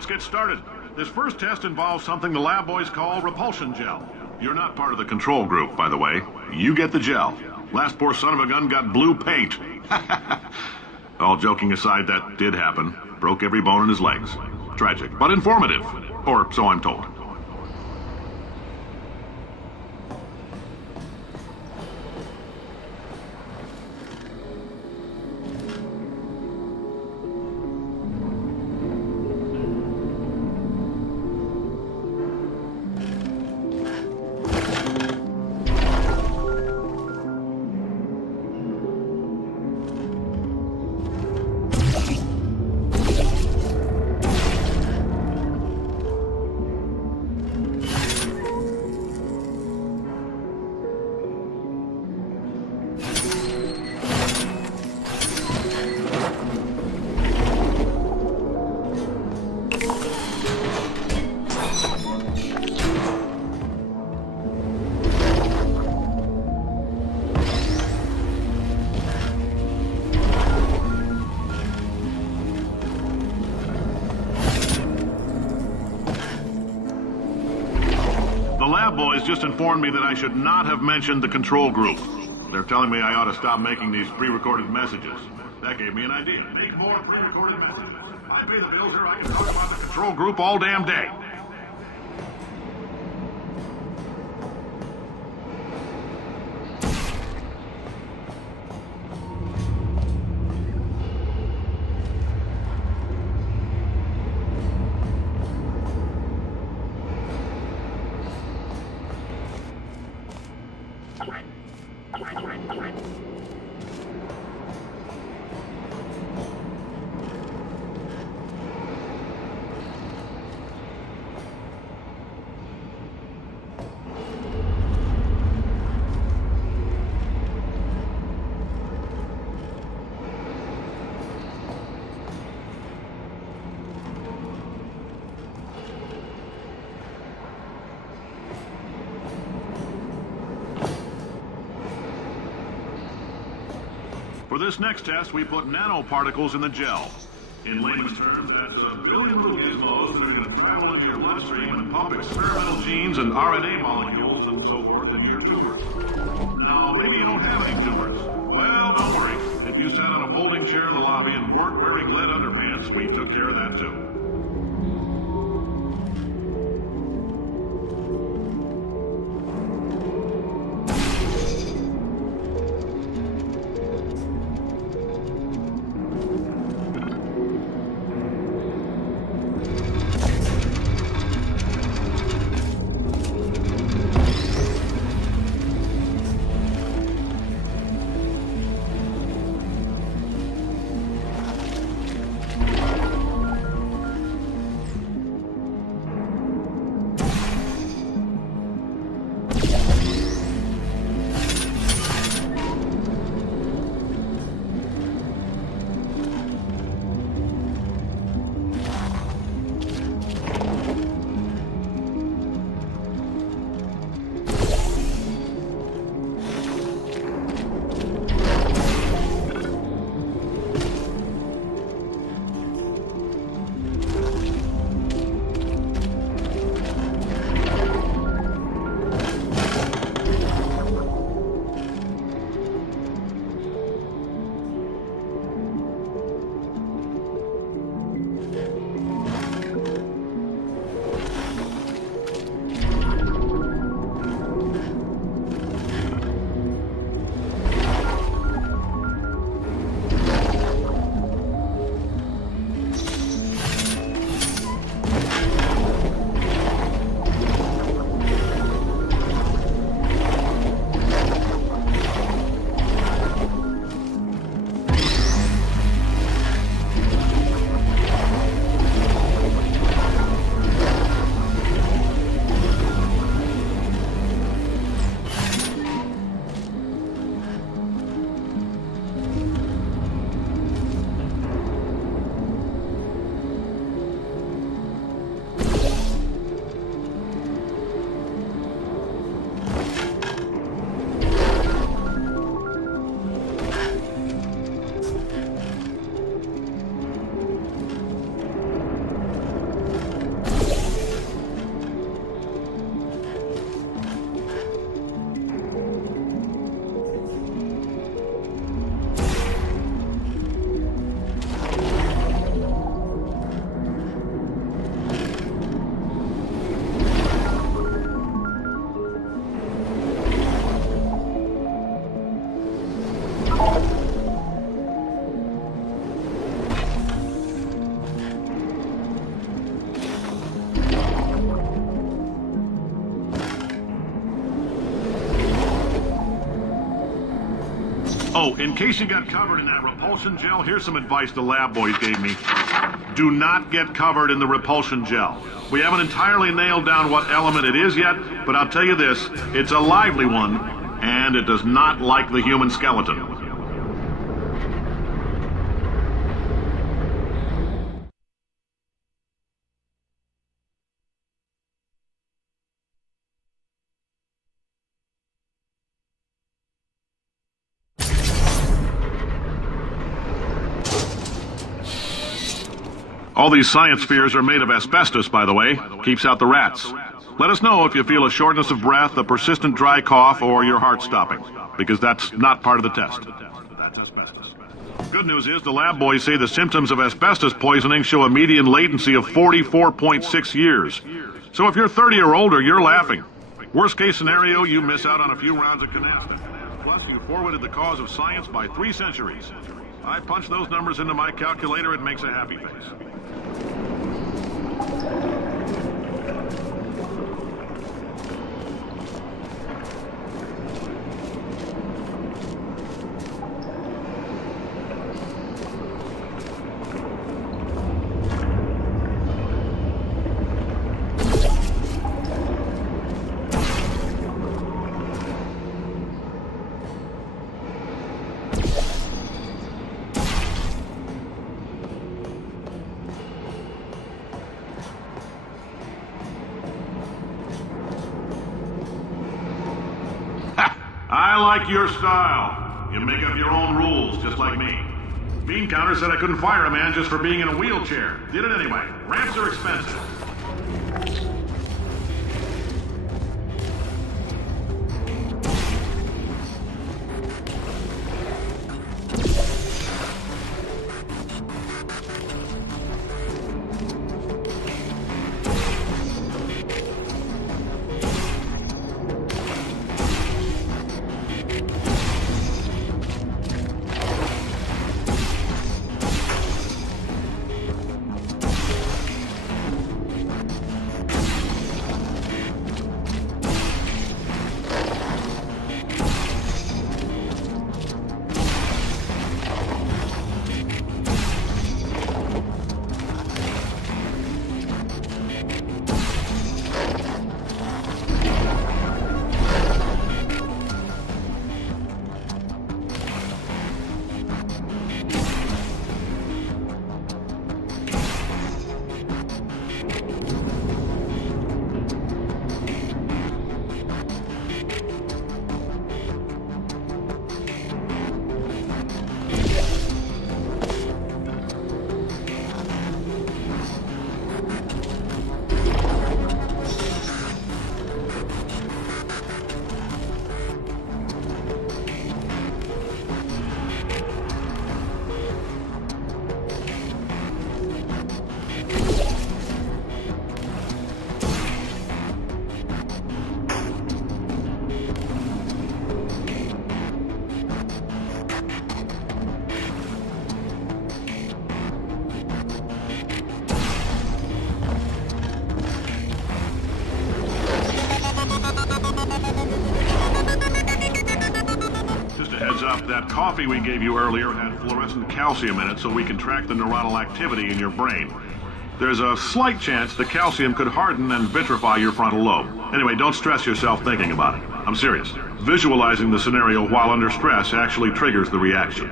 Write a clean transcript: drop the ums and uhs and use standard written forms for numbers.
let's get started. This first test involves something the lab boys call repulsion gel. You're not part of the control group, by the way. You get the gel. Last poor son of a gun got blue paint. All joking aside, that did happen. Broke every bone in his legs. Tragic, but informative. Or so I'm told. Boys just informed me that I should not have mentioned the control group. They're telling me I ought to stop making these pre-recorded messages. That gave me an idea. Make more pre-recorded messages. I pay the bills or I can talk about the control group all damn day. For this next test, we put nanoparticles in the gel. In layman's terms, that's a billion little gizmos that are going to travel into your bloodstream and pump experimental genes and RNA molecules and so forth into your tumors. Now, maybe you don't have any tumors. Well, don't worry. If you sat on a folding chair in the lobby and weren't wearing lead underpants, we took care of that too. Oh, in case you got covered in that repulsion gel, here's some advice the lab boys gave me. Do not get covered in the repulsion gel. We haven't entirely nailed down what element it is yet, but I'll tell you this, it's a lively one, and it does not like the human skeleton. All these science spheres are made of asbestos, by the way. Keeps out the rats. Let us know if you feel a shortness of breath, a persistent dry cough, or your heart stopping, because that's not part of the test. That's asbestos. Good news is the lab boys say the symptoms of asbestos poisoning show a median latency of 44.6 years. So if you're 30 or older, you're laughing. Worst case scenario, you miss out on a few rounds of canasta. Plus, you forwarded the cause of science by 3 centuries. I punch those numbers into my calculator, it makes a happy face. I like your style. You make up your own rules, just like me. Bean Counter said I couldn't fire a man just for being in a wheelchair. Did it anyway. Ramps are expensive. That coffee we gave you earlier had fluorescent calcium in it, so we can track the neuronal activity in your brain. There's a slight chance the calcium could harden and vitrify your frontal lobe. Anyway, don't stress yourself thinking about it. I'm serious. Visualizing the scenario while under stress actually triggers the reaction.